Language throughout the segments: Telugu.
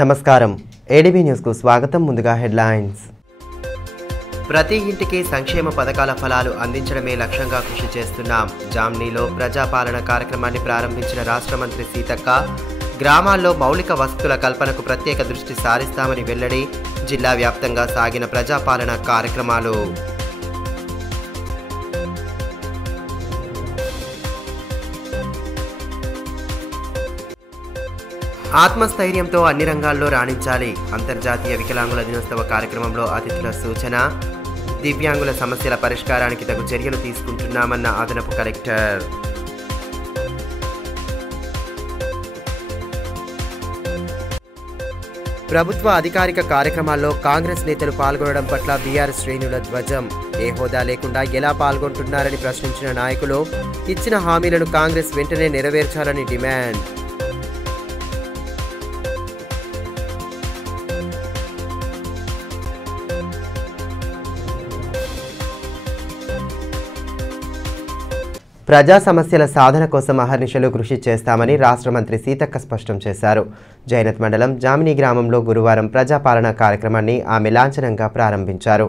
నమస్కారం ఏడీబీ న్యూస్ కు స్వాగతం. ముందుగా హెడ్లైన్స్. ప్రతి ఇంటికి సంక్షేమ పథకాల ఫలాలు అందించడమే లక్ష్యంగా కృషి చేస్తున్నాం. జామ్నీలో ప్రజాపాలన కార్యక్రమాన్ని ప్రారంభించిన రాష్ట్ర మంత్రి సీతక్క. గ్రామాల్లో మౌలిక వసతుల కల్పనకు ప్రత్యేక దృష్టి సారిస్తామని వెల్లడి. జిల్లా వ్యాప్తంగా సాగిన ప్రజాపాలన కార్యక్రమాలు. ఆత్మస్థైర్యంతో అన్ని రంగాల్లో రాణించాలి. అంతర్జాతీయ వికలాంగుల దినోత్సవ కార్యక్రమంలో అతిథుల సూచన. దివ్యాంగుల సమస్యల పరిష్కారానికి తగు చర్యలు తీసుకుంటున్నామన్న అదనపు కలెక్టర్. ప్రభుత్వ అధికారిక కార్యక్రమాల్లో కాంగ్రెస్ నేతలు పాల్గొనడం పట్ల బీఆర్ఎస్ శ్రేణుల ధ్వజం. ఏ హోదా లేకుండా ఎలా పాల్గొంటున్నారని ప్రశ్నించిన నాయకులు ఇచ్చిన హామీలను కాంగ్రెస్ వెంటనే నెరవేర్చాలని డిమాండ్. ప్రజా సమస్యల సాధన కోసం అహర్నిశలు కృషి చేస్తామని రాష్ట్ర మంత్రి సీతక్క స్పష్టం చేశారు. జైనత్ మండలం జామినీ గ్రామంలో గురువారం ప్రజాపాలన కార్యక్రమాన్ని ఆమె లాంఛనంగా ప్రారంభించారు.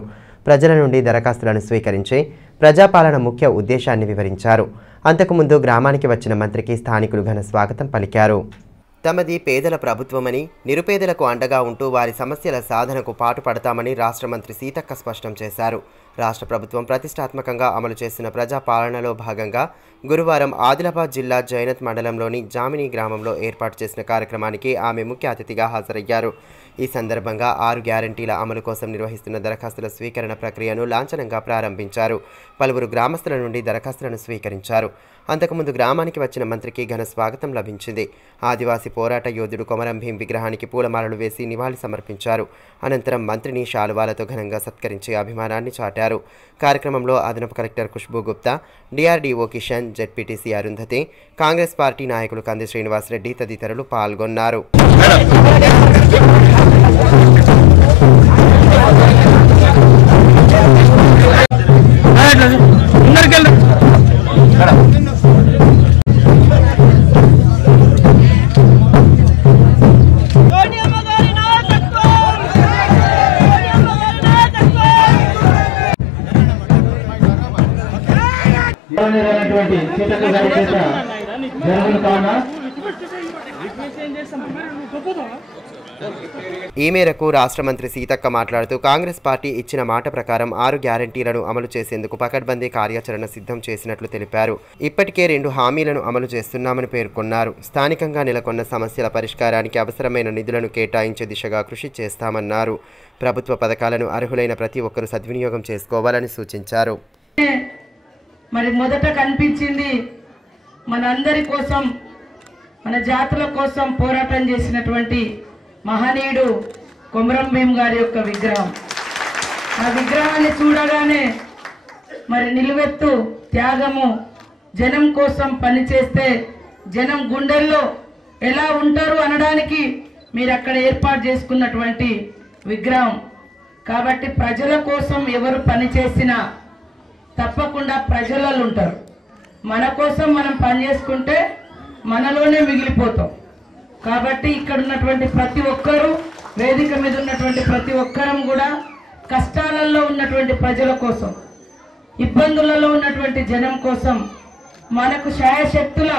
ప్రజల నుండి దరఖాస్తులను స్వీకరించి ప్రజాపాలన ముఖ్య ఉద్దేశాన్ని వివరించారు. అంతకుముందు గ్రామానికి వచ్చిన మంత్రికి స్థానికులు ఘన స్వాగతం పలికారు. తమది పేదల ప్రభుత్వమని, నిరుపేదలకు అండగా ఉంటూ వారి సమస్యల సాధనకు పాటుపడతామని రాష్ట్ర మంత్రి సీతక్క స్పష్టం చేశారు. రాష్ట్ర ప్రభుత్వం ప్రతిష్టాత్మకంగా అమలు చేస్తున్న ప్రజాపాలనలో భాగంగా గురువారం ఆదిలాబాద్ జిల్లా జైనత్ మండలంలోని జామినీ గ్రామంలో ఏర్పాటు చేసిన కార్యక్రమానికి ఆమె ముఖ్య అతిథిగా హాజరయ్యారు. ఈ సందర్భంగా 6 గ్యారంటీల అమలు కోసం నిర్వహిస్తున్న దరఖాస్తుల స్వీకరణ ప్రక్రియను లాంఛనంగా ప్రారంభించారు. పలువురు గ్రామస్తుల నుండి దరఖాస్తులను స్వీకరించారు. అంతకుముందు గ్రామానికి వచ్చిన మంత్రికి ఘన స్వాగతం లభించింది. ఆదివాసీ పోరాట యోధుడు కొమరం భీం విగ్రహానికి పూలమాలలు వేసి నివాళి సమర్పించారు. అనంతరం మంత్రిని శాలువాలతో ఘనంగా సత్కరించి అభిమానాన్ని చాటారు. కార్యక్రమంలో అదనపు collector Khushbu Gupta, DRDO Kishan, ZPTC Arundhati, Congress party నాయకులు కంది శ్రీనివాసరెడ్డి తదితరులు పాల్గొన్నారు. ఈ మేరకు రాష్ట్ర మంత్రి సీతక్క మాట్లాడుతూ కాంగ్రెస్ పార్టీ ఇచ్చిన మాట ప్రకారం 6 గ్యారంటీలను అమలు చేసేందుకు పకడ్బందీ కార్యాచరణ సిద్ధం చేసినట్లు తెలిపారు. ఇప్పటికే 2 హామీలను అమలు చేస్తున్నామని పేర్కొన్నారు. స్థానికంగా నెలకొన్న సమస్యల పరిష్కారానికి అవసరమైన నిధులను కేటాయించే దిశగా కృషి చేస్తామన్నారు. ప్రభుత్వ పథకాలను అర్హులైన ప్రతి ఒక్కరూ సద్వినియోగం చేసుకోవాలని సూచించారు. మరి మొదట కనిపించింది మనందరి కోసం, మన జాతుల కోసం పోరాటం చేసినటువంటి మహనీయుడు కొమరం భీం గారి యొక్క విగ్రహం. ఆ విగ్రహాన్ని చూడగానే మరి నిలువెత్తు త్యాగము, జనం కోసం పనిచేస్తే జనం గుండెల్లో ఎలా ఉంటారు అనడానికి మీరు అక్కడ ఏర్పాటు చేసుకున్నటువంటి విగ్రహం. కాబట్టి ప్రజల కోసం ఎవరు పనిచేసినా తప్పకుండా ప్రజలలో ఉంటారు. మన కోసం మనం పనిచేసుకుంటే మనలోనే మిగిలిపోతాం. కాబట్టి ఇక్కడ ఉన్నటువంటి ప్రతి ఒక్కరూ, వేదిక మీద ఉన్నటువంటి ప్రతి ఒక్కరం కూడా కష్టాలలో ఉన్నటువంటి ప్రజల కోసం, ఇబ్బందులలో ఉన్నటువంటి జనం కోసం మనకు శాయశక్తుల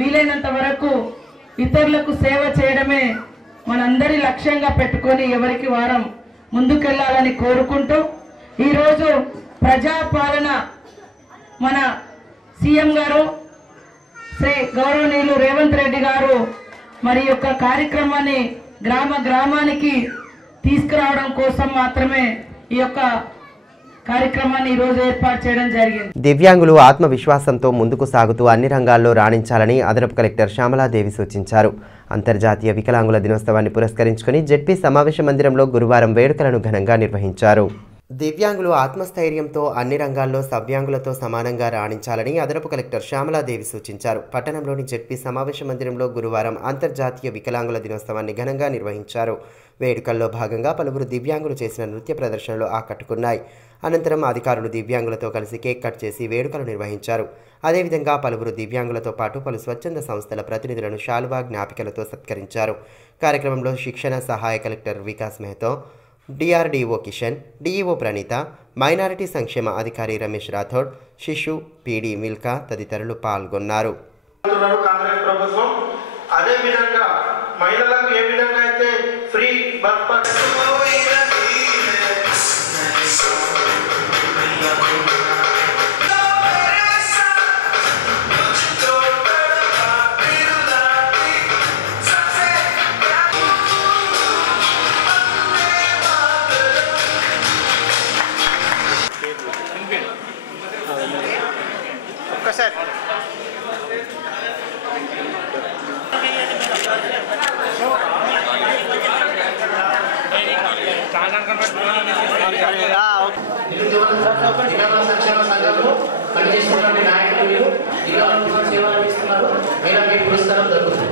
వీలైనంత వరకు ఇతరులకు సేవ చేయడమే మనందరి లక్ష్యంగా పెట్టుకొని ఎవరికి వారం ముందుకెళ్లాలని కోరుకుంటూ ఈరోజు ప్రజాపాలన మన సీఎం గారు శ్రీ గౌరవనీయులు రేవంత్ రెడ్డి గారు మరి యొక్క కార్యక్రమాన్ని గ్రామానికి తీసుకురావడం కోసం మాత్రమే ఈ యొక్క కార్యక్రమాన్ని ఈరోజు ఏర్పాటు చేయడం జరిగింది. దివ్యాంగులు ఆత్మవిశ్వాసంతో ముందుకు సాగుతూ అన్ని రంగాల్లో రాణించాలని అదనపు కలెక్టర్ శ్యామలాదేవి సూచించారు. అంతర్జాతీయ వికలాంగుల దినోత్సవాన్ని పురస్కరించుకుని జెడ్పీ సమావేశ మందిరంలో గురువారం వేడుకలను ఘనంగా నిర్వహించారు. దివ్యాంగులు ఆత్మస్థైర్యంతో అన్ని రంగాల్లో సవ్యాంగులతో సమానంగా రాణించాలని అదనపు కలెక్టర్ శ్యామలాదేవి సూచించారు. పట్టణంలోని జెడ్పీ సమావేశ మందిరంలో గురువారం అంతర్జాతీయ వికలాంగుల దినోత్సవాన్ని ఘనంగా నిర్వహించారు. వేడుకల్లో భాగంగా పలువురు దివ్యాంగులు చేసిన నృత్య ప్రదర్శనలు ఆకట్టుకున్నాయి. అనంతరం అధికారులు దివ్యాంగులతో కలిసి కేక్ కట్ చేసి వేడుకలు నిర్వహించారు. అదేవిధంగా పలువురు దివ్యాంగులతో పాటు పలు స్వచ్ఛంద సంస్థల ప్రతినిధులను శాలువా జ్ఞాపికలతో సత్కరించారు. కార్యక్రమంలో శిక్షణ సహాయ collector Vikas Mehto, DRDO Kishan, DEO Praneetha, minority సంక్షేమ అధికారి రమేష్ రాథోడ్, శిశు, పీడీ మిల్కా తదితరులు పాల్గొన్నారు. కాంగ్రెస్ ప్రభుత్వం అదే విధంగా మహిళలకు ఏ విధంగా అయితే ఫ్రీ బస్ పాస్ ఒక్కసారి సంక్షేమ సంఘంలో పనిచేస్తున్న నాయకులు సేవలు అందిస్తున్నారు. పురస్కారం జరుగుతుంది.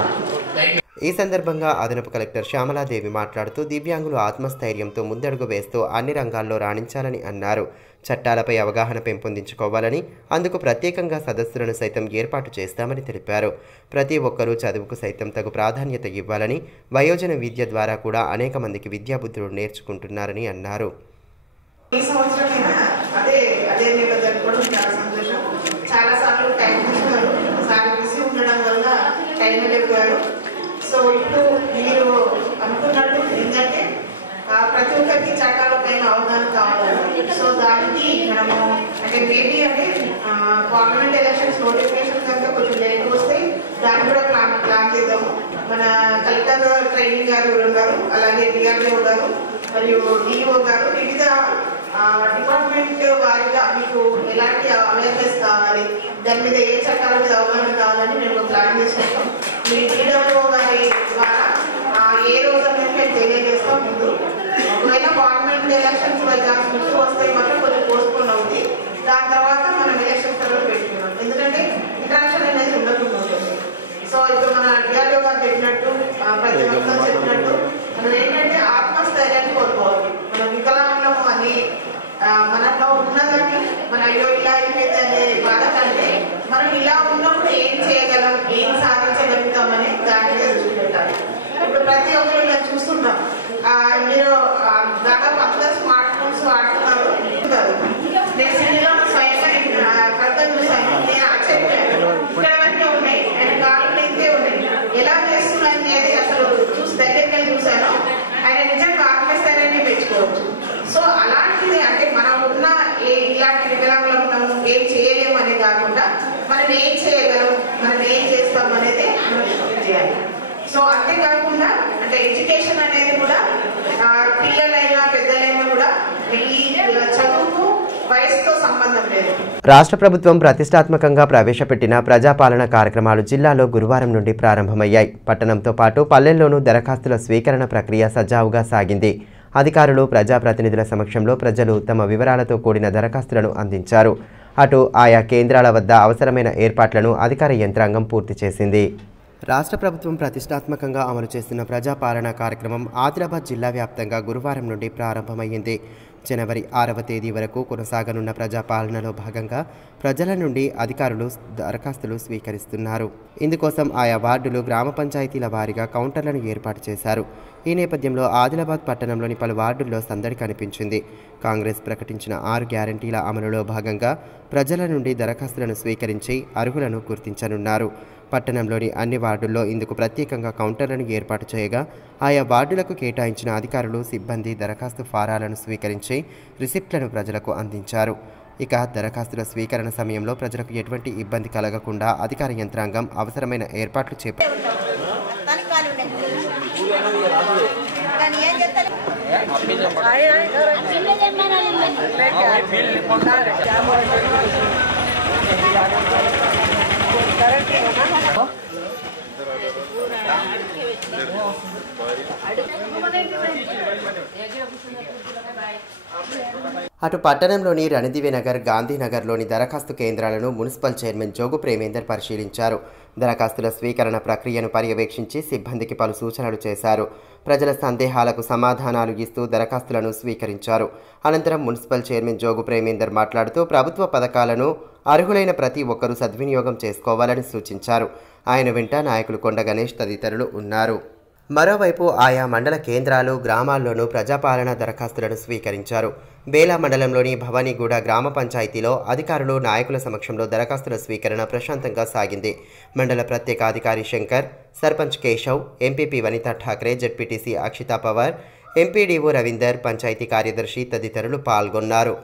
ఈ సందర్భంగా అదనపు కలెక్టర్ శ్యామలాదేవి మాట్లాడుతూ దివ్యాంగులు ఆత్మస్థైర్యంతో ముందడుగు వేస్తూ అన్ని రంగాల్లో రాణించాలని అన్నారు. చట్టాలపై అవగాహన పెంపొందించుకోవాలని, అందుకు ప్రత్యేకంగా సదస్సులను సైతం ఏర్పాటు చేస్తామని తెలిపారు. ప్రతి ఒక్కరూ చదువుకు సైతం తగు ప్రాధాన్యత ఇవ్వాలని, వయోజన విద్య ద్వారా కూడా అనేక మందికి విద్యాబుద్ధులు నేర్చుకుంటున్నారని అన్నారు. సో ఇప్పుడు మీరు అనుకున్నట్టు ఏంటంటే ప్రతి ఒక్కరికి చట్టాలపైన అవగాహన కావాలి. సో దానికి మనము అంటే మేబీ అంటే పార్లమెంట్ ఎలక్షన్స్ నోటిఫికేషన్స్ కనుక కొంచెం లేట్ వస్తే దాన్ని కూడా ప్లాన్ చేద్దాము. మన కలెక్టర్ ట్రైనింగ్ గారు ఉన్నారు, అలాగే డిఆర్డీఓ గారు మరియు డిఈఓ గారు వివిధ డిపార్ట్మెంట్ వారిగా మీకు ఎలాంటి అవేర్నెస్ కావాలి, దాని మీద ఏ చట్టాల మీద అవగాహన కావాలని మేము ప్లాన్ చేసుకుంటాం. మీ డిడబ్ల్యూఓ గారి ద్వారా ఏ రోజు అనేది మేము తెలియజేస్తాం. ముందు ఒకవేళ గవర్నమెంట్ ఎలక్షన్స్ ముందు వస్తే మాత్రం కొంచెం పోస్ట్పోన్ అవుతుంది. దాని తర్వాత మనం ఎలక్షన్స్ తర్వాత పెట్టుకున్నాం, ఎందుకంటే ఇంటరాక్షన్ అనేది ఉండకుండా ఉంటుంది. సో ఇప్పుడు మన డిఆర్డీఓ గారు చెప్పినట్టు ప్రతి ఒక్కరు చెప్పినట్టు మనం ఏంటంటే ఆత్మస్థైర్యాన్ని కోరుకోవాలి. మనం వికలాంగము అని మనలో ఉన్నదని మన అయ్యో ఇలా అయిపోయింది అనే బాధ కంటే మనం ఇలా ఉన్నప్పుడు ఏం చేయగలం, ఏం సాధించగలుగుతామని దాని మీద దృష్టి పెట్టాలి. ఇప్పుడు ప్రతి ఒక్కరు ఇలా చూస్తుంటాం, మీరు దాదాపు అందరూ స్మార్ట్ ఫోన్స్ వాడుతున్నారు. నేను సిటీలో స్వయంగా కథ చూసాను, నేను ఆశ్చర్యపోయాను. ఇక్కడ వరకే ఉన్నాయి, ఆయన కాలంలో ఇంతే ఉన్నాయి. ఎలా చేస్తున్నాను అనేది అసలు దగ్గరికి వెళ్ళి చూశాను. ఆయన నిజంగా ఆత్మస్థైర్యాన్ని పెంచుకోవచ్చు. సో అలాంటిది అంటే మనం ఉన్న ఇలాంటి వికలాంగులు ఉన్నాము, ఏం చేయలేము అనేది కాకుండా మనం ఏం చేయగలం, మనం ఏం చేస్తాం అనేది మనం చేయాలి. సో అంతేకాకుండా అంటే ఎడ్యుకేషన్ అనేది కూడా పిల్లలైనా పెద్దలైనా కూడా ఈ చదువుకు వయసుతో సంబంధం లేదు. రాష్ట్ర ప్రభుత్వం ప్రతిష్టాత్మకంగా ప్రవేశపెట్టిన ప్రజాపాలన కార్యక్రమాలు జిల్లాలో గురువారం నుండి ప్రారంభమయ్యాయి. పట్టణంతో పాటు పల్లెల్లోనూ దరఖాస్తుల స్వీకరణ ప్రక్రియ సజావుగా సాగింది. అధికారులు, ప్రజాప్రతినిధుల సమక్షంలో ప్రజలు తమ వివరాలతో కూడిన దరఖాస్తులను అందించారు. అటు ఆయా కేంద్రాల వద్ద అవసరమైన ఏర్పాట్లను అధికార యంత్రాంగం పూర్తి చేసింది. రాష్ట్ర ప్రభుత్వం ప్రతిష్టాత్మకంగా అమలు చేస్తున్న ప్రజాపాలన కార్యక్రమం ఆదిలాబాద్ జిల్లా వ్యాప్తంగా గురువారం నుండి ప్రారంభమైంది. జనవరి 6వ తేదీ వరకు కొనసాగనున్న ప్రజాపాలనలో భాగంగా ప్రజల నుండి అధికారులు దరఖాస్తులు స్వీకరిస్తున్నారు. ఇందుకోసం ఆయా వార్డులు, గ్రామ పంచాయతీల వారీగా కౌంటర్లను ఏర్పాటు చేశారు. ఈ నేపథ్యంలో ఆదిలాబాద్ పట్టణంలోని పలు వార్డుల్లో సందడి కనిపించింది. కాంగ్రెస్ ప్రకటించిన 6 గ్యారంటీల అమలులో భాగంగా ప్రజల నుండి దరఖాస్తులను స్వీకరించి అర్హులను గుర్తించనున్నారు. పట్టణంలోని అన్ని వార్డుల్లో ఇందుకు ప్రత్యేకంగా కౌంటర్లను ఏర్పాటు చేయగా ఆయా వార్డులకు కేటాయించిన అధికారులు, సిబ్బంది దరఖాస్తు ఫారాలను స్వీకరించి రిసిప్ట్లను ప్రజలకు అందించారు. ఇక దరఖాస్తుల స్వీకరణ సమయంలో ప్రజలకు ఎటువంటి ఇబ్బంది కలగకుండా అధికార యంత్రాంగం అవసరమైన ఏర్పాట్లు చేపట్టింది. అడుగు అటు పట్టణంలోని రణదివేనగర్, గాంధీనగర్లోని దరఖాస్తు కేంద్రాలను మున్సిపల్ చైర్మన్ జోగు ప్రేమేందర్ పరిశీలించారు. దరఖాస్తుల స్వీకరణ ప్రక్రియను పర్యవేక్షించి సిబ్బందికి పలు సూచనలు చేశారు. ప్రజల సందేహాలకు సమాధానాలు ఇస్తూ దరఖాస్తులను స్వీకరించారు. అనంతరం మున్సిపల్ చైర్మన్ జోగు ప్రేమేందర్ మాట్లాడుతూ ప్రభుత్వ పథకాలను అర్హులైన ప్రతి ఒక్కరూ సద్వినియోగం చేసుకోవాలని సూచించారు. ఆయన వెంట నాయకులు కొండ గణేష్ తదితరులు ఉన్నారు. మరోవైపు ఆయా మండల కేంద్రాలు, గ్రామాల్లోనూ ప్రజాపాలన దరఖాస్తులను స్వీకరించారు. బేలా మండలంలోని భవానీగూడ గ్రామ పంచాయతీలో అధికారులు, నాయకుల సమక్షంలో దరఖాస్తుల స్వీకరణ ప్రశాంతంగా సాగింది. మండల ప్రత్యేక అధికారి Shankar, sarpanch Keshav, MPP Vanitha Thackeray, ZPTC Akshitha Pawar, MPDO Ravinder, panchayat కార్యదర్శి తదితరులు పాల్గొన్నారు.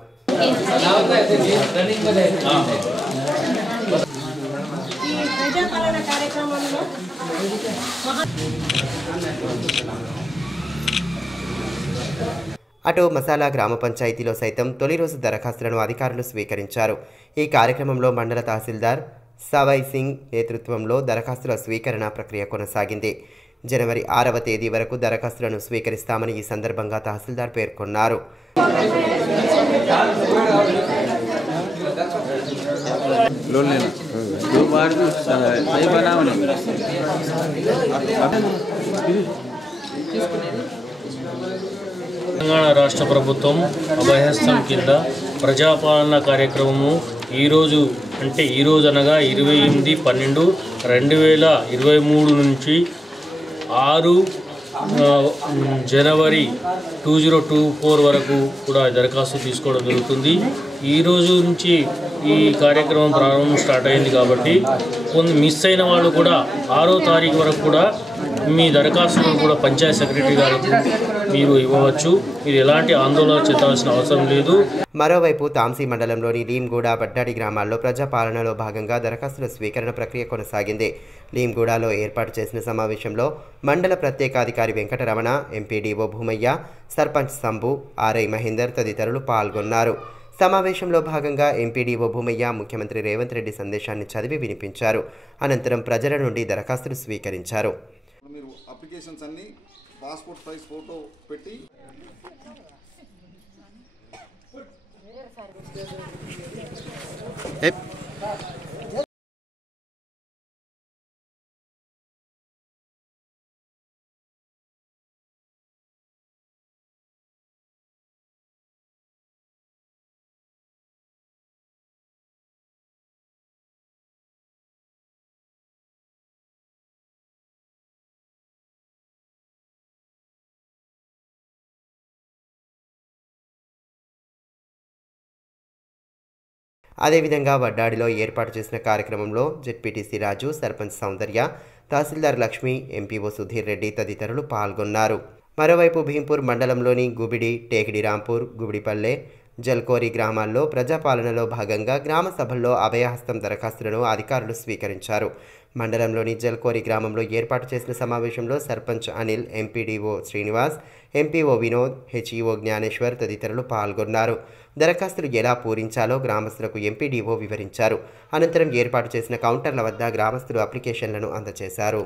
అటు మసాలా గ్రామ పంచాయతీలో సైతం తొలి రోజు దరఖాస్తులను అధికారులు స్వీకరించారు. ఈ కార్యక్రమంలో మండల తహసీల్దార్ సవాయ్ సింగ్ నేతృత్వంలో దరఖాస్తుల స్వీకరణ ప్రక్రియ కొనసాగింది. జనవరి 6వ తేదీ వరకు దరఖాస్తులను స్వీకరిస్తామని ఈ సందర్భంగా తహసీల్దార్ పేర్కొన్నారు. తెలంగాణ రాష్ట్ర ప్రభుత్వం అభయహస్తం కింద ప్రజాపాలన కార్యక్రమము ఈరోజు అనగా 28/12/2023 నుంచి 6 జనవరి 2024 వరకు కూడా దరఖాస్తు తీసుకోవడం జరుగుతుంది. ఈ రోజు నుంచి ఈ కార్యక్రమం ప్రారంభం స్టార్ట్ అయింది కాబట్టి కొన్ని మిస్ అయిన వాళ్ళు కూడా 6వ తారీఖు వరకు కూడా మీ దరఖాస్తులను కూడా పంచాయత్ సెక్రటరీ గారికి మీరు ఇవ్వవచ్చు. ఇది ఎలాంటి ఆందోళన చెందాల్సిన అవసరం లేదు. మరోవైపు తాంసీ మండలంలోని లీంగూడ, బడ్డాడి గ్రామాల్లో ప్రజాపాలనలో భాగంగా దరఖాస్తుల స్వీకరణ ప్రక్రియ కొనసాగింది. లీంగూడలో ఏర్పాటు చేసిన సమావేశంలో మండల ప్రత్యేకాధికారి వెంకటరమణ, ఎంపీడీఓ భూమయ్య, సర్పంచ్ సంభు, ఆర్ఐ మహేందర్ తదితరులు పాల్గొన్నారు. సమావేశంలో భాగంగా ఎంపీడీఓ భూమయ్య ముఖ్యమంత్రి రేవంత్ రెడ్డి సందేశాన్ని చదివి వినిపించారు. అనంతరం ప్రజల నుండి దరఖాస్తులు స్వీకరించారు. మీరు అప్లికేషన్స్ అన్ని పాస్పోర్ట్ సైజ్ ఫోటో పెట్టి అదేవిధంగా వడ్డాడిలో ఏర్పాటు చేసిన కార్యక్రమంలో జెడ్పీటీసీ రాజు, సర్పంచ్ సౌందర్య, తహసీల్దార్ లక్ష్మి, ఎంపీఓ సుధీర్ రెడ్డి తదితరులు పాల్గొన్నారు. మరోవైపు భీంపూర్ మండలంలోని గుబిడి, టేకిడి రాంపూర్, గుబిడిపల్లె, జల్కోరి గ్రామాల్లో ప్రజాపాలనలో భాగంగా గ్రామ సభల్లో అభయహస్తం దరఖాస్తులను అధికారులు స్వీకరించారు. మండలంలోని జల్కోరి గ్రామంలో ఏర్పాటు చేసిన సమావేశంలో sarpanch Anil, MPDO Srinivas, MPO Vinod, HEO Gnaneshwar తదితరులు పాల్గొన్నారు. దరఖాస్తులు ఎలా పూరించాలో గ్రామస్తులకు ఎంపీడీఓ వివరించారు. అనంతరం ఏర్పాటు చేసిన కౌంటర్ల వద్ద గ్రామస్తులు అప్లికేషన్లను అందజేశారు.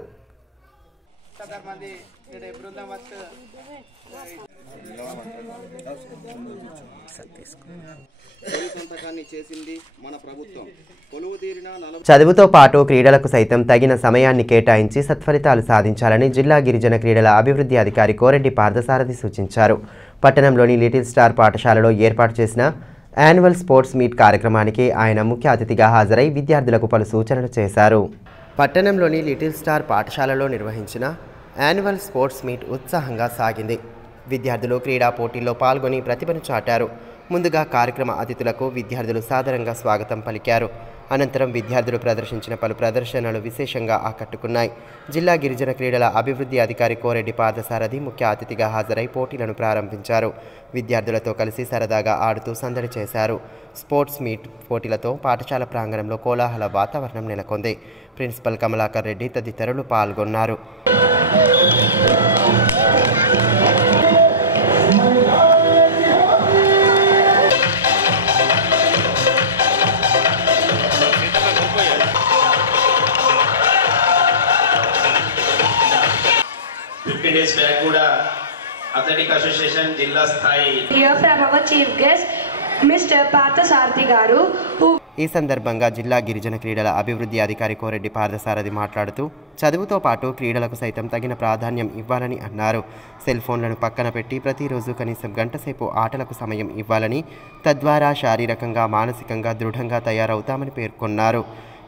చదువుతో పాటు క్రీడలకు సైతం తగిన సమయాన్ని కేటాయించి సత్ఫలితాలు సాధించాలని జిల్లా గిరిజన క్రీడల అభివృద్ధి అధికారి కోరెడ్డి పార్థసారథి సూచించారు. పట్టణంలోని లిటిల్ స్టార్ పాఠశాలలో ఏర్పాటు చేసిన యాన్యువల్ స్పోర్ట్స్ మీట్ కార్యక్రమానికి ఆయన ముఖ్య అతిథిగా హాజరై విద్యార్థులకు పలు సూచనలు చేశారు. పట్టణంలోని లిటిల్ స్టార్ పాఠశాలలో నిర్వహించిన యాన్యువల్ స్పోర్ట్స్ మీట్ ఉత్సాహంగా సాగింది. విద్యార్థులు క్రీడా పోటీల్లో పాల్గొని ప్రతిభను చాటారు. ముందుగా కార్యక్రమ అతిథులకు విద్యార్థులు సాదరంగా స్వాగతం పలికారు. అనంతరం విద్యార్థులు ప్రదర్శించిన పలు ప్రదర్శనలు విశేషంగా ఆకట్టుకున్నాయి. జిల్లా గిరిజన క్రీడల అభివృద్ధి అధికారి కోరెడ్డి పార్థసారథి ముఖ్య అతిథిగా హాజరై పోటీలను ప్రారంభించారు. విద్యార్థులతో కలిసి సరదాగా ఆడుతూ సందడి చేశారు. స్పోర్ట్స్ మీట్ పోటీలతో పాఠశాల ప్రాంగణంలో కోలాహల వాతావరణం నెలకొంది. ప్రిన్సిపల్ కమలాకర్ రెడ్డి తదితరులు పాల్గొన్నారు. days back kuda athletic association jilla sthai here from our chief guest mister Parthasarathi గారు. ఈ సందర్భంగా జిల్లా గిరిజన క్రీడల అభివృద్ధి అధికారి కోరెడ్డి పార్థసారథి మాట్లాడుతూ చదువుతో పాటు క్రీడలకు సైతం తగిన ప్రాధాన్యం ఇవ్వాలని అన్నారు. సెల్ ఫోన్లను పక్కన పెట్టి ప్రతిరోజు కనీసం గంటసేపు ఆటలకు సమయం ఇవ్వాలని, తద్వారా శారీరకంగా మానసికంగా దృఢంగా తయారవుతామని పేర్కొన్నారు.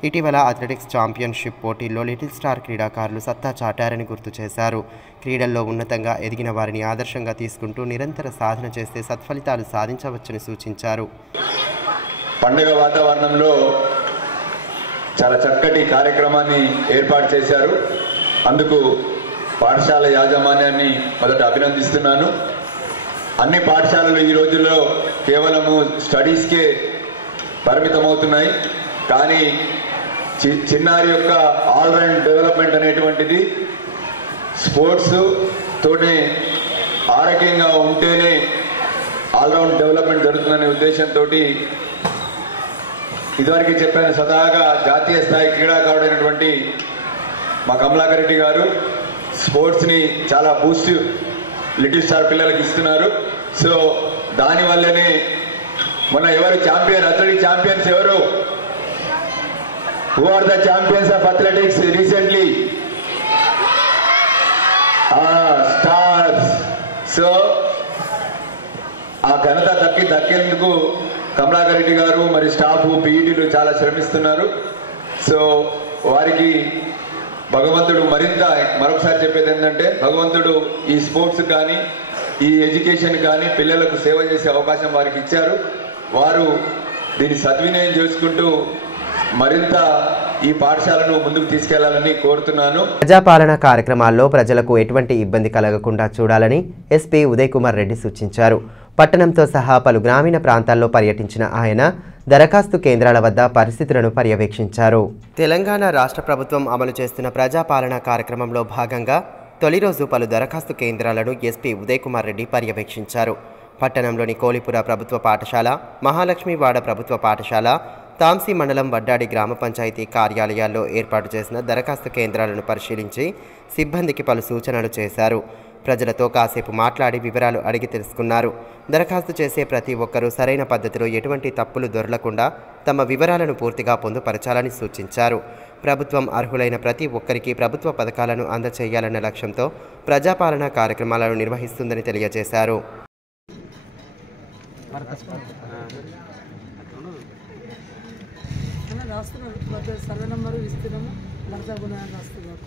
ఇటీవల అథ్లెటిక్స్ ఛాంపియన్షిప్ పోటీల్లో లిటిల్ స్టార్ క్రీడాకారులు సత్తా చాటారని గుర్తు చేశారు. క్రీడల్లో ఉన్నతంగా ఎదిగిన వారిని ఆదర్శంగా తీసుకుంటూ నిరంతర సాధన చేస్తే సత్ఫలితాలు సాధించవచ్చని సూచించారు. పండుగ వాతావరణంలో చాలా చక్కటి కార్యక్రమాన్ని ఏర్పాటు చేశారు. అందుకు పాఠశాల యాజమాన్యాన్ని మొదట అభినందిస్తున్నాను. అన్ని పాఠశాలలు ఈ రోజుల్లో కేవలము స్టడీస్కే పరిమితమవుతున్నాయి. కానీ చిన్నారి యొక్క ఆల్రౌండ్ డెవలప్మెంట్ అనేటువంటిది స్పోర్ట్స్ తోనే ఆరోగ్యంగా ఉంటేనే ఆల్రౌండ్ డెవలప్మెంట్ జరుగుతుందనే ఉద్దేశంతో ఇదివరకు చెప్పాను, స్వతహాగా జాతీయ స్థాయి క్రీడాకారుడైనటువంటి మా కమలాకర్ రెడ్డి గారు స్పోర్ట్స్ని చాలా బూస్ట్ లిటిల్ స్టార్ పిల్లలకి ఇస్తున్నారు. సో దానివల్లనే మొన్న ఎవరు ఛాంపియన్, అథ్లెటిక్ ఛాంపియన్స్ ఎవరు? Who are the champions of athletics recently? Stars. So, ఆ ఘనత దక్కేందుకు కమలాకర్ రెడ్డి గారు మరి స్టాఫ్ పీఈటీలు చాలా శ్రమిస్తున్నారు. సో వారికి భగవంతుడు మరొకసారి చెప్పేది ఏంటంటే, భగవంతుడు ఈ స్పోర్ట్స్ కానీ ఈ ఎడ్యుకేషన్ కానీ పిల్లలకు సేవ చేసే అవకాశం వారికి ఇచ్చారు. వారు దీన్ని సద్వినియోగం చేసుకుంటూ మరింత ఈ పాఠశాలను ముందుకు తీసుకెళ్లాలని కోరుతున్నాను. ప్రజాపాలన కార్యక్రమాల్లో ప్రజలకు ఎటువంటి ఇబ్బంది కలగకుండా చూడాలని ఎస్పీ ఉదయ్ కుమార్ రెడ్డి సూచించారు. పట్టణంతో సహా పలు గ్రామీణ ప్రాంతాల్లో పర్యటించిన ఆయన దరఖాస్తు కేంద్రాల వద్ద పరిస్థితులను పర్యవేక్షించారు. తెలంగాణ రాష్ట్ర ప్రభుత్వం అమలు చేస్తున్న ప్రజాపాలన కార్యక్రమంలో భాగంగా తొలి రోజు పలు దరఖాస్తు కేంద్రాలను ఎస్పీ ఉదయ్ కుమార్ రెడ్డి పర్యవేక్షించారు. పట్టణంలోని కోలిపుర ప్రభుత్వ పాఠశాల, మహాలక్ష్మివాడ ప్రభుత్వ పాఠశాల, తాంసీ మండలం వడ్డాడి గ్రామ పంచాయతీ కార్యాలయాల్లో ఏర్పాటు చేసిన దరఖాస్తు కేంద్రాలను పరిశీలించి సిబ్బందికి పలు సూచనలు చేశారు. ప్రజలతో కాసేపు మాట్లాడి వివరాలు అడిగి తెలుసుకున్నారు. దరఖాస్తు చేసే ప్రతి ఒక్కరూ సరైన పద్ధతిలో ఎటువంటి తప్పులు దొరలకుండా తమ వివరాలను పూర్తిగా పొందుపరచాలని సూచించారు. ప్రభుత్వం అర్హులైన ప్రతి ఒక్కరికి ప్రభుత్వ పథకాలను అందజేయాలన్న లక్ష్యంతో ప్రజాపాలన కార్యక్రమాలను నిర్వహిస్తుందని తెలియజేశారు. సర్వే నంబరు ఇస్తున్నాము, రాస్తున్నాము.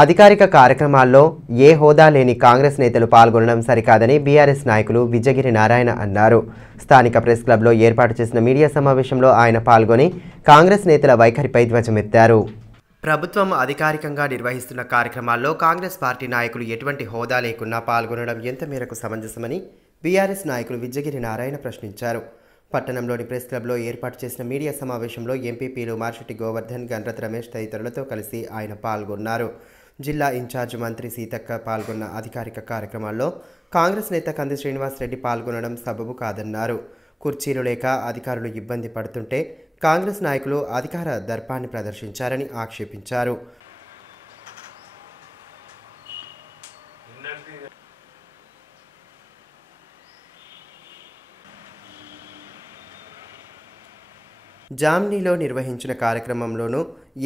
అధికారిక కార్యక్రమాల్లో ఏ హోదా లేని కాంగ్రెస్ నేతలు పాల్గొనడం సరికాదని బీఆర్ఎస్ నాయకులు విజయగిరి నారాయణ అన్నారు. స్థానిక ప్రెస్ క్లబ్లో ఏర్పాటు చేసిన మీడియా సమావేశంలో ఆయన పాల్గొని కాంగ్రెస్ నేతల వైఖరిపై ధ్వజమెత్తారు. ప్రభుత్వం అధికారికంగా నిర్వహిస్తున్న కార్యక్రమాల్లో కాంగ్రెస్ పార్టీ నాయకులు ఎటువంటి హోదా లేకున్నా పాల్గొనడం ఎంత మేరకు సమంజసమని బీఆర్ఎస్ నాయకులు విజయగిరి నారాయణ ప్రశ్నించారు. పట్టణంలోని ప్రెస్ క్లబ్లో ఏర్పాటు చేసిన మీడియా సమావేశంలో ఎంపీపీలు మార్షెట్టి గోవర్ధన్, గణరత్ రమేష్ తదితరులతో కలిసి ఆయన పాల్గొన్నారు. జిల్లా ఇన్ఛార్జ్ మంత్రి సీతక్క పాల్గొన్న అధికారిక కార్యక్రమాల్లో కాంగ్రెస్ నేత కంది శ్రీనివాసరెడ్డి పాల్గొనడం సబబు కాదన్నారు. కుర్చీలు లేక అధికారులు ఇబ్బంది పడుతుంటే కాంగ్రెస్ నాయకులు అధికార దర్పాన్ని ప్రదర్శించారని ఆక్షేపించారు. జామ్నీలో నిర్వహించిన కార్యక్రమంలోనూ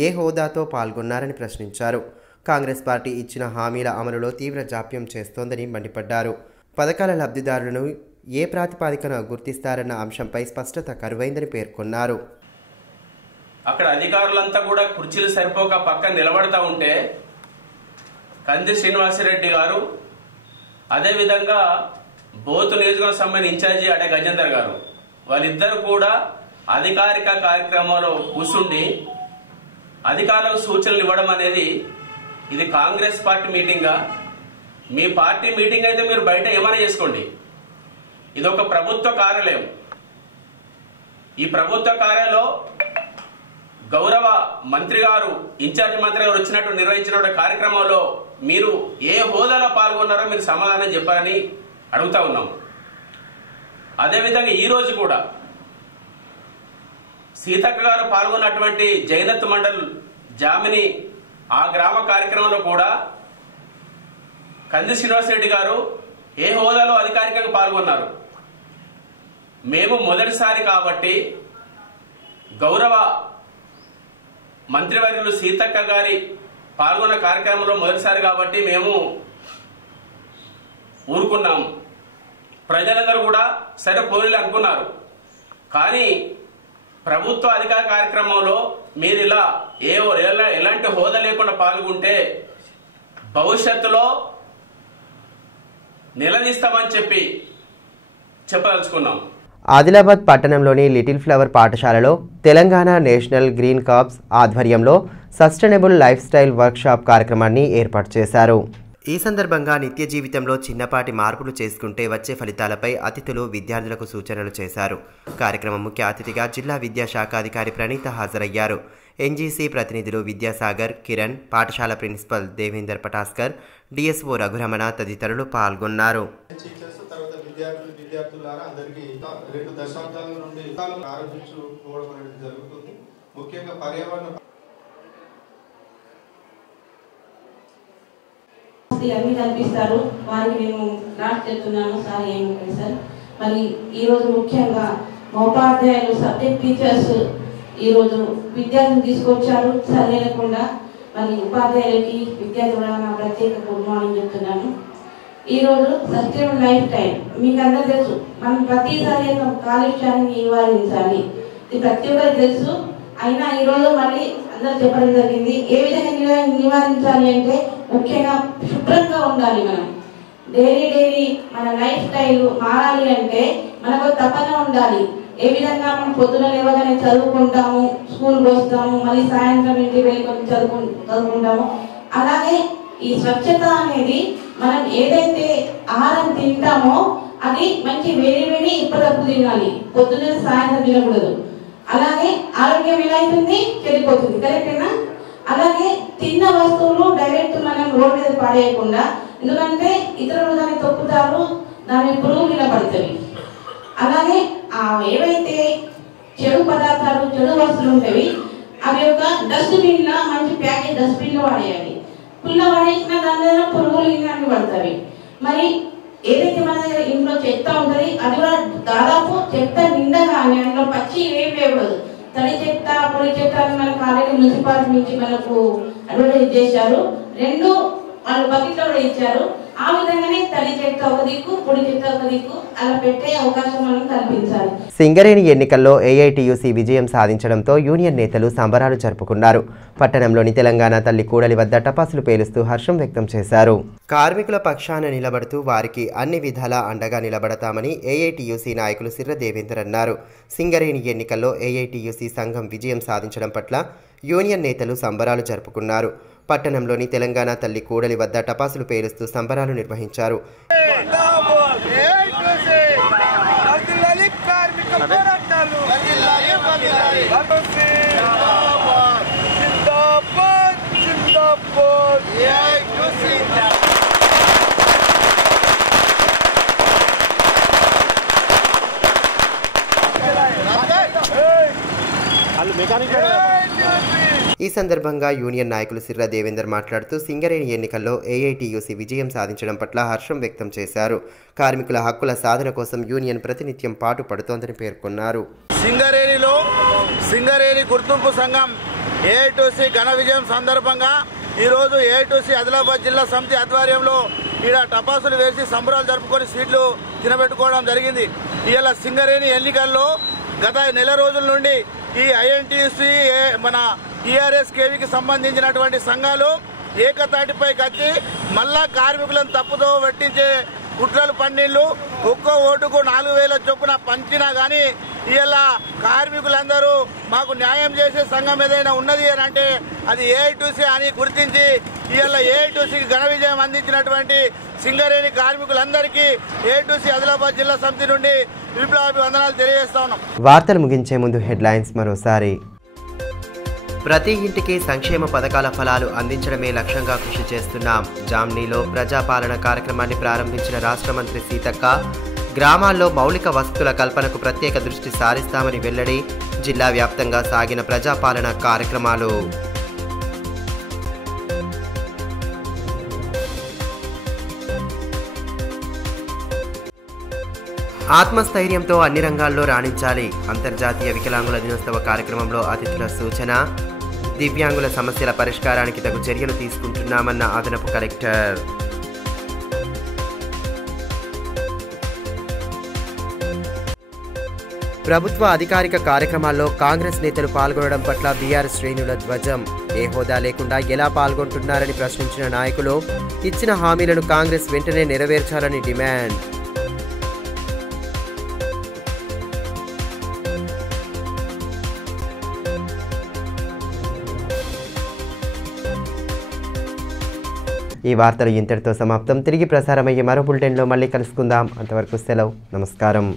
ఏ హోదాతో పాల్గొన్నారని ప్రశ్నించారు. కాంగ్రెస్ పార్టీ ఇచ్చిన హామీల అమలులో తీవ్ర జాప్యం చేస్తోందని మండిపడ్డారు. పథకాల లబ్ధిదారులను ఏ ప్రాతిపదికన గుర్తిస్తారన్న అంశంపై స్పష్టత కరువైందని పేర్కొన్నారు. అక్కడ అధికారులంతా కూడా కుర్చీలు సరిపోక పక్కన నిలబడతా ఉంటే కంది శ్రీనివాసరెడ్డి గారు, అదేవిధంగా బోతు నియోజకవర్గం సంబంధించిన ఇన్ఛార్జి అడే గజేందర్ గారు, వాళ్ళిద్దరు కూడా అధికారిక కార్యక్రమంలో కూర్చుండి అధికారులకు సూచనలు ఇవ్వడం అనేది ఇది కాంగ్రెస్ పార్టీ మీటింగా? మీ పార్టీ మీటింగ్ అయితే మీరు బయట ఏమైనా చేసుకోండి. ఇది ఒక ప్రభుత్వ కార్యాలయం. ఈ ప్రభుత్వ కార్యాలయంలో గౌరవ మంత్రి గారు, ఇన్ఛార్జి మంత్రి గారు వచ్చినట్టు నిర్వహించిన కార్యక్రమంలో మీరు ఏ హోదాలో పాల్గొన్నారో మీరు సమాధానం చెప్పారని అడుగుతా ఉన్నాం. అదేవిధంగా ఈరోజు కూడా సీతక్క గారు పాల్గొన్నటువంటి జైనత్ మండల్ జామిని ఆ గ్రామ కార్యక్రమంలో కూడా కంది శ్రీనివాసరెడ్డి గారు ఏ హోదాలో అధికారికంగా పాల్గొన్నారు. మేము మొదటిసారి కాబట్టి గౌరవ మంత్రివర్యులు సీతక్క గారి పాల్గొన్న కార్యక్రమంలో మొదటిసారి కాబట్టి మేము ఊరుకున్నాము. ప్రజలందరూ కూడా సరే పోలీలు అనుకున్నారు. కానీ ప్రభుత్వ అధికార కార్యక్రమంలో మీరు ఇలా ఎలాంటి హోదా లేకుండా పాల్గొంటే భవిష్యత్తులో నిలదీస్తామని చెప్పదలుచుకున్నాం. ఆదిలాబాద్ పట్టణంలోని లిటిల్ ఫ్లవర్ పాఠశాలలో తెలంగాణ నేషనల్ గ్రీన్ కార్ప్స్ ఆధ్వర్యంలో సస్టైనబుల్ లైఫ్ స్టైల్ వర్క్షాప్ కార్యక్రమాన్ని ఏర్పాటు చేశారు. ఈ సందర్భంగా నిత్య జీవితంలో చిన్నపాటి మార్పులు చేసుకుంటే వచ్చే ఫలితాలపై అతిథులు విద్యార్థులకు సూచనలు చేశారు. కార్యక్రమం ముఖ్య అతిథిగా జిల్లా విద్యాశాఖాధికారి ప్రణీత హాజరయ్యారు. ఎన్జీసీ ప్రతినిధులు విద్యాసాగర్, కిరణ్, పాఠశాల ప్రిన్సిపల్ దేవేందర్ పటాస్కర్, డిఎస్ఓ రఘురమణ తదితరులు పాల్గొన్నారు. విద్యార్థులారా అందరికీ 2 దశాబ్దాల నుండి ప్రారంభించుకోవడం అనేది జరుగుతుంది. ముఖ్యంగా పర్యావరణ అన్ని కల్పిస్తారు. వారికి మేము లాస్ట్ చెప్తున్నాను సార్ ఏమి సార్. మరి ఈరోజు ముఖ్యంగా మా ఉపాధ్యాయులు సబ్జెక్ట్ టీచర్స్ ఈరోజు విద్యార్థులు తీసుకొచ్చారు చదివేయకుండా. మరి ఉపాధ్యాయులకి విద్యార్థులు నా ప్రత్యేక గుడ్ మార్నింగ్ చెప్తున్నాను. ఈరోజు సస్టైనబుల్ లైఫ్ స్టైల్ మీకు అందరూ తెలుసు. మనం ప్రతిసారి కాలుష్యాన్ని నివారించాలి, ఇది ప్రతి ఒక్కరికి తెలుసు. అయినా ఈరోజు మళ్ళీ అందరూ చెప్పడం జరిగింది. ఏ విధంగా నివారించాలి అంటే ముఖ్యంగా శుభ్రంగా ఉండాలి. మనం డైలీ మన లైఫ్ స్టైల్ మారాలి అంటే మనకు తపన ఉండాలి. ఏ విధంగా మనం పొద్దున లేవగానే చదువుకుంటాము, స్కూల్కి వస్తాము, మళ్ళీ సాయంత్రం ఇంటికి వెళ్ళి కొంచెం చదువుకుంటాము. అలాగే ఈ స్వచ్ఛత అనేది మనం ఏదైతే ఆహారం తింటామో అది మంచి వేడి ఇప్పటికప్పుడు తినాలి, పొద్దున్న సాయంత్రం తినకూడదు. అలాగే ఆరోగ్యం ఎలా అవుతుంది, చెడిపోతుంది. కరెక్టేనా? అలాగే తిన్న వస్తువులు డైరెక్ట్ మనం రోడ్ మీద పాడేయకుండా, ఎందుకంటే ఇతరులు దాన్ని తొక్కుతారు, దాని పురుగులు నిలబడతాయి. అలాగే ఏవైతే చెడు పదార్థాలు చెడు వస్తువులు ఉంటాయి అవి ఒక డస్ట్బిన్ లా మంచి ప్యాకేజ్ డస్ట్బిన్ లో పడేయాలి. పుల్ల పడేసిన దాని మీద పురుగులు ఇలాంటివి పడతాయి. మరి ఏదైతే మన దగ్గర ఇంట్లో చెత్త ఉంటుంది అది కూడా దాదాపు చెత్త నిండగానే అందులో పచ్చి ఏమి వేయకూడదు. తడి చెత్త పొడి చెత్త అని మనకు ఆల్రెడీ మున్సిపాలిటీ నుంచి మనకు అడ్వర్టైజ్ చేశారు. 2 వాళ్ళు బకెట్లో కూడా ఇచ్చారు. ఆ విధంగానే తడి చెత్త ఒక దిక్కు, పొడి చెత్త ఒక దిక్కు అలా పెట్టే అవకాశం మనం కల్పించాలి. సింగరేణి ఎన్నికల్లో ఏఐటీయూసీ విజయం సాధించడంతో యూనియన్ నేతలు సంబరాలు జరుపుకున్నారు. పట్టణంలోని తెలంగాణ తల్లి కూడలి వద్ద టపాసులు పేలుస్తూ హర్షం వ్యక్తం చేశారు. కార్మికుల పక్షాన నిలబడుతూ వారికి అన్ని విధాలా అండగా నిలబడతామని ఏఐటీయూసీ నాయకులు సిర్ర దేవేందర్ అన్నారు. సింగరేణి ఎన్నికల్లో ఏఐటీయూసీ సంఘం విజయం సాధించడం పట్ల యూనియన్ నేతలు సంబరాలు జరుపుకున్నారు. పట్టణంలోని తెలంగాణ తల్లి కూడలి వద్ద టపాసులు పేలుస్తూ సంబరాలు నిర్వహించారు. ఈ సందర్భంగా యూనియన్ నాయకులు సిర్ర దేవేందర్ మాట్లాడుతూ సింగరేణి ఎన్నికల్లో ఏఐటీయూసీ విజయం సాధించడం పట్ల హర్షం వ్యక్తం చేశారు. కార్మికుల హక్కుల సాధన కోసం యూనియన్ ప్రతినిత్యం పాటు పడుతోందని పేర్కొన్నారు. సింగరేణిలో సింగరేణి గుర్తింపు సంఘం ఏఐటీయూసీ ఘన విజయం సందర్భంగా ఈరోజు ఏఐటీయూసీ ఆదిలాబాద్ జిల్లా సమితి ఆధ్వర్యంలో ఈడ టపాసులు వేసి సంబరాలు జరుపుకొని స్వీట్లు తినబెట్టుకోవడం జరిగింది. ఇవాళ సింగరేణి ఎన్నికల్లో గత నెల రోజుల నుండి ఈ ఐఎన్టీయూసీ మన టీఆర్ఎస్ కేవీకి సంబంధించినటువంటి సంఘాలు ఏకతాటిపై కట్టి మళ్ళా కార్మికులను తప్పుతో పట్టించే కుట్రలు పన్నీళ్లు ఒక్కో ఓటుకు 4,000 చొప్పున పంచినా కానీ ఇవాళ కార్మికులందరూ మాకు న్యాయం చేసే సంఘం ఏదైనా ఉన్నది అని అంటే అది ఏఐటీయూసీ అని గుర్తించి ఇవాళ ఏఐటీయూసీకి ఘన విజయం అందించినటువంటి సింగరేణి కార్మికులందరికీ ఏఐటీయూసీ ఆదిలాబాద్ జిల్లా సమితి నుండి విప్లవాభివందనాలు తెలియజేస్తా ఉన్నాం. వార్తలు ముగించే ముందు హెడ్లైన్స్ మరోసారి. ప్రతి ఇంటికి సంక్షేమ పథకాల ఫలాలు అందించడమే లక్ష్యంగా కృషి చేస్తున్నాం. జామ్నీలో ప్రజాపాలన కార్యక్రమాన్ని ప్రారంభించిన రాష్ట్ర మంత్రి సీతక్క గ్రామాల్లో మౌలిక వసతుల కల్పనకు ప్రత్యేక దృష్టి సారిస్తామని వెల్లడి. జిల్లా వ్యాప్తంగా సాగిన ప్రజాపాలన కార్యక్రమాలు. ఆత్మస్థైర్యంతో అన్ని రంగాల్లో రాణించాలి. అంతర్జాతీయ వికలాంగుల దినోత్సవ కార్యక్రమంలో అతిథుల సూచన. దివ్యాంగుల సమస్యల పరిష్కారానికి తగు చర్యలు తీసుకుంటున్నామన్న అదనపు కలెక్టర్. ప్రభుత్వ అధికారిక కార్యక్రమాల్లో కాంగ్రెస్ నేతలు పాల్గొనడం పట్ల బీఆర్ఎస్ శ్రేణుల ధ్వజం. ఏ హోదా లేకుండా ఎలా పాల్గొంటున్నారని ప్రశ్నించిన నాయకులు ఇచ్చిన హామీలను కాంగ్రెస్ వెంటనే నెరవేర్చాలని డిమాండ్. ఈ వార్తలు ఇంతటితో సమాప్తం. తిరిగి ప్రసారమయ్యే మరో బులెటిన్లో మళ్ళీ కలుసుకుందాం. అంతవరకు సెలవు. నమస్కారం.